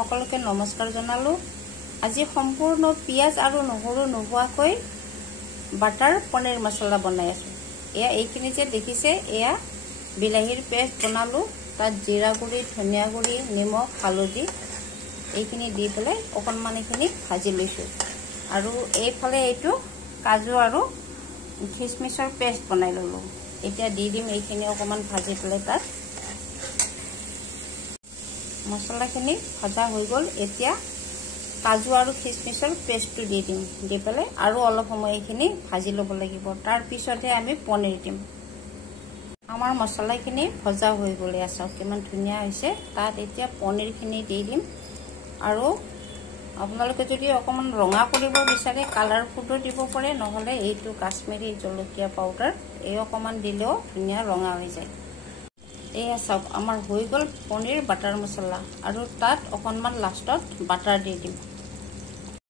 সকলোকে নমস্কাৰ জনালো। আজি সম্পূৰ্ণ পিয়াজ আৰু নহৰু নোহোৱাকৈ বাটাৰ পনীৰ মছলা বনাই আছো। এয়া এইখিনি যে দেখিছে এয়া বিলাহীৰ পেষ্ট বনালো। তাত জিৰা গুড়ি, ধনিয়া গুড়ি, নিমখ, হালধি এইখিনি দি পেলাই অকণমান এইখিনি ভাজি লৈছো। আৰু এইফালে এইটো কাজু আৰু খিচমিচৰ পেষ্ট বনাই ললো। এতিয়া দি দিম এইখিনি অকণমান ভাজি পেলাই তাত। মছলাখিনি ভাজা হৈ গ'ল। এতিয়া কাজু আৰু খিচমিচৰ পেষ্টটো দি দিম। দি পেলাই আৰু অলপ সময় এইখিনি ভাজি ল'ব লাগিব। তাৰ পিছতহে আমি পনীৰ দিম। আমাৰ মছলাখিনি ভজা হৈ গ'ল। চাওক কিমান ধুনীয়া হৈছে। তাত এতিয়া পনীৰখিনি দি দিম। আৰু আপোনালোকে যদি অকণমান ৰঙা কৰিব বিচাৰে কালাৰ ফুডো দিব পাৰে, নহ'লে এইটো কাশ্মীৰী জলকীয়া পাউডাৰ এই অকণমান দিলেও ধুনীয়া ৰঙা হৈ যায়। এয়া চাওক আমাৰ হৈ গ'ল পনীৰ বাটাৰ মছলা। আৰু তাত অকণমান লাষ্টত বাটাৰ দি দিম।